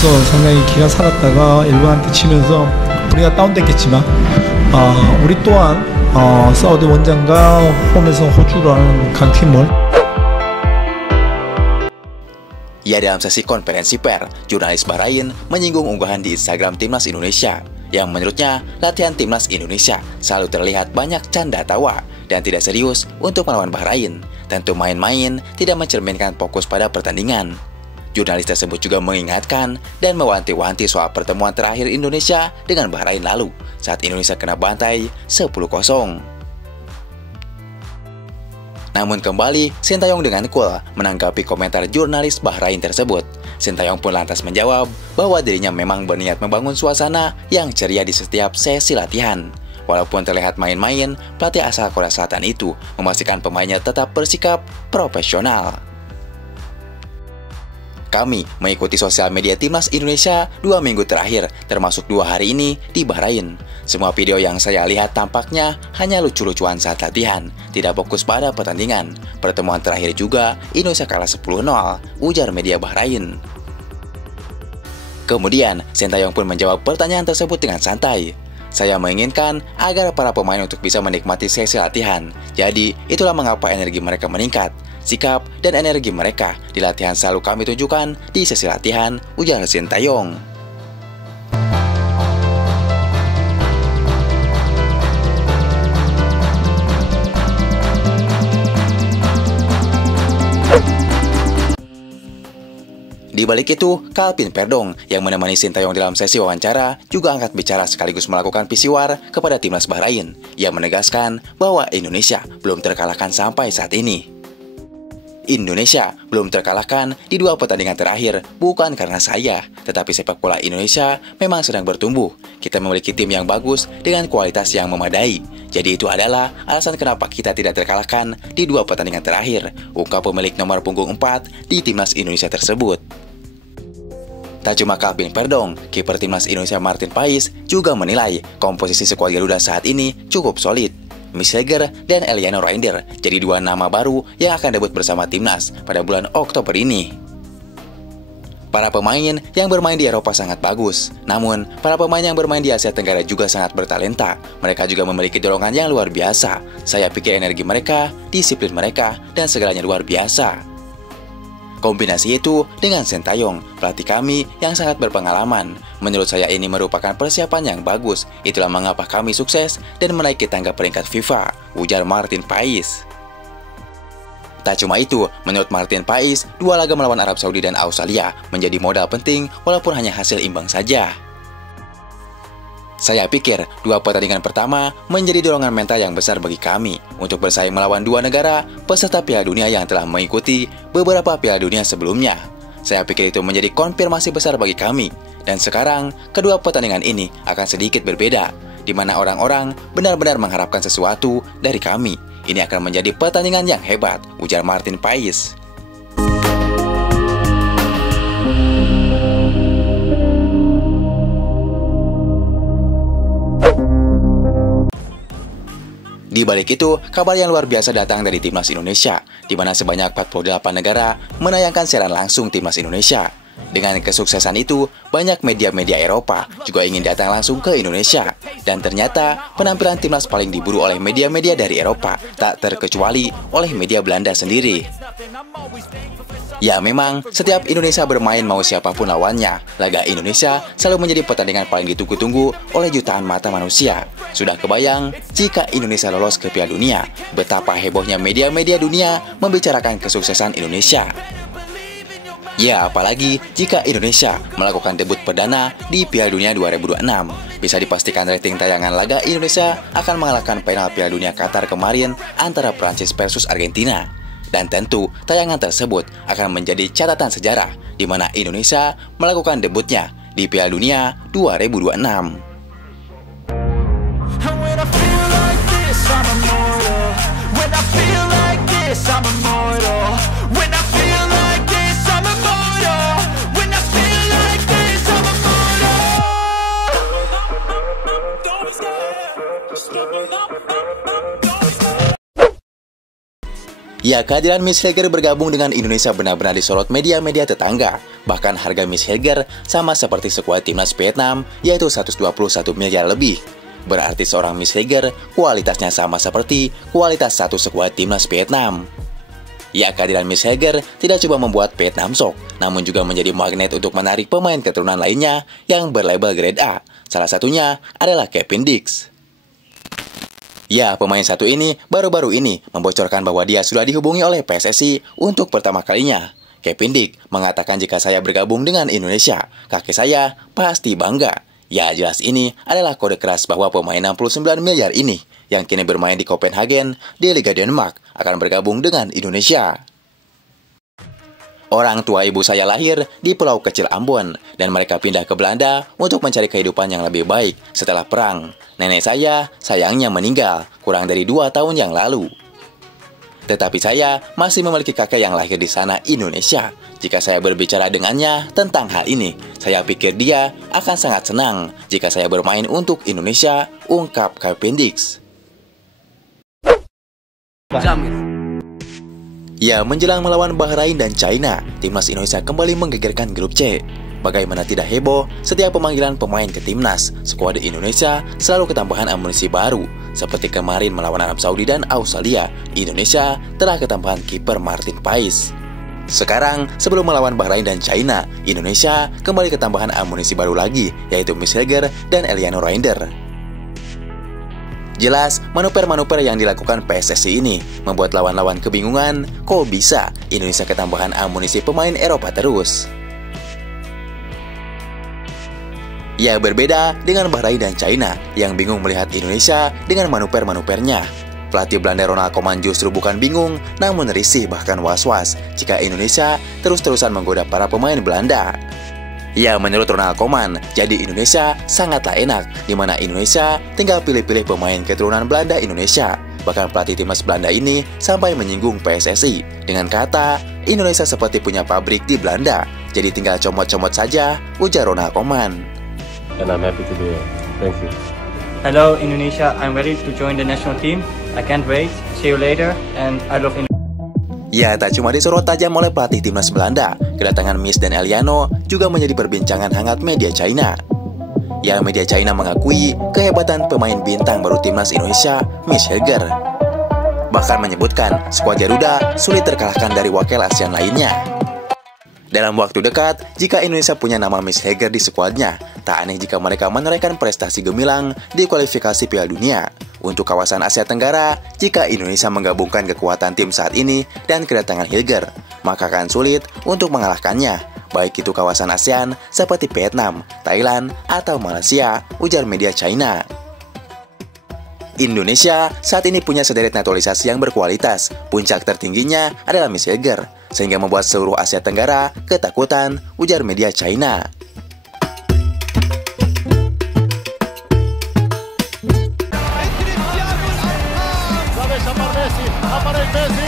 하면서 상당히 기가 살았다가 일본한테 치면서 우리가 다운됐겠지만 우리 또한 사우디 원정과 홈에서 호주라는 강팀을. Ya, dalam sesi konferensi pers, jurnalis Bahrain menyinggung unggahan di Instagram Timnas Indonesia yang menurutnya latihan Timnas Indonesia selalu terlihat banyak canda tawa dan tidak serius untuk melawan Bahrain. Tentu main-main tidak mencerminkan fokus pada pertandingan. Jurnalis tersebut juga mengingatkan dan mewanti-wanti soal pertemuan terakhir Indonesia dengan Bahrain lalu saat Indonesia kena bantai 10-0. Namun kembali, Sintayong dengan cool menanggapi komentar jurnalis Bahrain tersebut. Sintayong pun lantas menjawab bahwa dirinya memang berniat membangun suasana yang ceria di setiap sesi latihan. Walaupun terlihat main-main, pelatih asal Korea Selatan itu memastikan pemainnya tetap bersikap profesional. Kami mengikuti sosial media Timnas Indonesia 2 minggu terakhir, termasuk 2 hari ini di Bahrain. Semua video yang saya lihat tampaknya hanya lucu-lucuan saat latihan, tidak fokus pada pertandingan. Pertemuan terakhir juga Indonesia kalah 10-0, ujar media Bahrain. Kemudian, Sintayong pun menjawab pertanyaan tersebut dengan santai. Saya menginginkan agar para pemain untuk bisa menikmati sesi latihan. Jadi, itulah mengapa energi mereka meningkat. Sikap dan energi mereka di latihan selalu kami tunjukkan di sesi latihan, ujar Sintayong. Di balik itu, Calvin Verdong yang menemani Sintayong dalam sesi wawancara juga angkat bicara sekaligus melakukan pisiwar kepada Timnas Bahrain. Ia menegaskan bahwa Indonesia belum terkalahkan sampai saat ini. Indonesia belum terkalahkan di 2 pertandingan terakhir, bukan karena saya, tetapi sepak bola Indonesia memang sedang bertumbuh. Kita memiliki tim yang bagus dengan kualitas yang memadai. Jadi itu adalah alasan kenapa kita tidak terkalahkan di 2 pertandingan terakhir, ungkap pemilik nomor punggung 4 di Timnas Indonesia tersebut. Tak cuma Calvin Verdong, kiper Timnas Indonesia Martin Paes juga menilai komposisi skuad Garuda saat ini cukup solid. Miss Heger dan Eliano Reinder jadi 2 nama baru yang akan debut bersama Timnas pada bulan Oktober ini. Para pemain yang bermain di Eropa sangat bagus, namun para pemain yang bermain di Asia Tenggara juga sangat bertalenta. Mereka juga memiliki dorongan yang luar biasa. Saya pikir energi mereka, disiplin mereka, dan segalanya luar biasa. Kombinasi itu dengan Sintayong, pelatih kami yang sangat berpengalaman. Menurut saya ini merupakan persiapan yang bagus. Itulah mengapa kami sukses dan menaiki tangga peringkat FIFA, ujar Martin Paes. Tak cuma itu, menurut Martin Paes, 2 laga melawan Arab Saudi dan Australia menjadi modal penting walaupun hanya hasil imbang saja. Saya pikir 2 pertandingan pertama menjadi dorongan mental yang besar bagi kami untuk bersaing melawan 2 negara peserta Piala Dunia yang telah mengikuti beberapa Piala Dunia sebelumnya. Saya pikir itu menjadi konfirmasi besar bagi kami. Dan sekarang, kedua pertandingan ini akan sedikit berbeda, di mana orang-orang benar-benar mengharapkan sesuatu dari kami. Ini akan menjadi pertandingan yang hebat, ujar Martin Paes. Di balik itu, kabar yang luar biasa datang dari Timnas Indonesia, di mana sebanyak 48 negara menayangkan siaran langsung Timnas Indonesia. Dengan kesuksesan itu, banyak media-media Eropa juga ingin datang langsung ke Indonesia. Dan ternyata, penampilan Timnas paling diburu oleh media-media dari Eropa, tak terkecuali oleh media Belanda sendiri. Ya memang, setiap Indonesia bermain mau siapapun lawannya, laga Indonesia selalu menjadi pertandingan paling ditunggu-tunggu oleh jutaan mata manusia. Sudah kebayang, jika Indonesia lolos ke Piala Dunia, betapa hebohnya media-media dunia membicarakan kesuksesan Indonesia. Ya, apalagi jika Indonesia melakukan debut perdana di Piala Dunia 2026. Bisa dipastikan rating tayangan laga Indonesia akan mengalahkan final Piala Dunia Qatar kemarin antara Prancis versus Argentina. Dan tentu tayangan tersebut akan menjadi catatan sejarah di mana Indonesia melakukan debutnya di Piala Dunia 2026. Ya, kehadiran Miss Hilger bergabung dengan Indonesia benar-benar disorot media-media tetangga. Bahkan harga Miss Hilger sama seperti skuad timnas Vietnam, yaitu 121 miliar lebih. Berarti seorang Miss Hilger kualitasnya sama seperti kualitas satu skuad timnas Vietnam. Ya, kehadiran Miss Hilger tidak cuma membuat Vietnam shock, namun juga menjadi magnet untuk menarik pemain keturunan lainnya yang berlabel grade A. Salah satunya adalah Kevin Dix. Ya, pemain satu ini baru-baru ini membocorkan bahwa dia sudah dihubungi oleh PSSI untuk pertama kalinya. Kevin Dix mengatakan jika saya bergabung dengan Indonesia, kakek saya pasti bangga. Ya, jelas ini adalah kode keras bahwa pemain 69 miliar ini yang kini bermain di Copenhagen di Liga Denmark akan bergabung dengan Indonesia. Orang tua ibu saya lahir di pulau kecil Ambon dan mereka pindah ke Belanda untuk mencari kehidupan yang lebih baik setelah perang. Nenek saya sayangnya meninggal kurang dari 2 tahun yang lalu. Tetapi saya masih memiliki kakek yang lahir di sana Indonesia. Jika saya berbicara dengannya tentang hal ini, saya pikir dia akan sangat senang jika saya bermain untuk Indonesia, ungkap Kevin Dix. Ya, menjelang melawan Bahrain dan China, timnas Indonesia kembali menggegerkan grup C. Bagaimana tidak heboh, setiap pemanggilan pemain ke timnas, skuad Indonesia selalu ketambahan amunisi baru. Seperti kemarin melawan Arab Saudi dan Australia, Indonesia telah ketambahan kiper Martin Pais. Sekarang, sebelum melawan Bahrain dan China, Indonesia kembali ketambahan amunisi baru lagi, yaitu Miss Hilger dan Eliano Reinder. Jelas, manuver-manuver yang dilakukan PSSI ini membuat lawan-lawan kebingungan, kok bisa Indonesia ketambahan amunisi pemain Eropa terus? Ya, berbeda dengan Bahrain dan China yang bingung melihat Indonesia dengan manuver-manuvernya. Pelatih Belanda Ronald Koeman justru bukan bingung, namun risih bahkan was-was jika Indonesia terus-terusan menggoda para pemain Belanda. Ya, menurut Ronald Koeman, jadi Indonesia sangatlah enak, di mana Indonesia tinggal pilih-pilih pemain keturunan Belanda Indonesia. Bahkan pelatih timnas Belanda ini sampai menyinggung PSSI dengan kata, Indonesia seperti punya pabrik di Belanda, jadi tinggal comot-comot saja, ujar Ronald Koeman. And I'm happy to be here. Thank you. Hello Indonesia, I'm ready to join the national team. I can't wait. See you later, and I love Indonesia. Ya, tak cuma disorot tajam oleh pelatih timnas Belanda, kedatangan Miss dan Eliano juga menjadi perbincangan hangat media China. Ya, media China mengakui kehebatan pemain bintang baru timnas Indonesia, Miss Hilger. Bahkan menyebutkan skuad Garuda sulit terkalahkan dari wakil ASEAN lainnya. Dalam waktu dekat, jika Indonesia punya nama Miss Hilger di skuadnya, tak aneh jika mereka menorehkan prestasi gemilang di kualifikasi Piala Dunia. Untuk kawasan Asia Tenggara, jika Indonesia menggabungkan kekuatan tim saat ini dan kedatangan Hilger, maka akan sulit untuk mengalahkannya, baik itu kawasan ASEAN seperti Vietnam, Thailand, atau Malaysia, ujar media China. Indonesia saat ini punya sederet naturalisasi yang berkualitas, puncak tertingginya adalah Miss Hilger, sehingga membuat seluruh Asia Tenggara ketakutan, ujar media China. Messi, aparece Messi.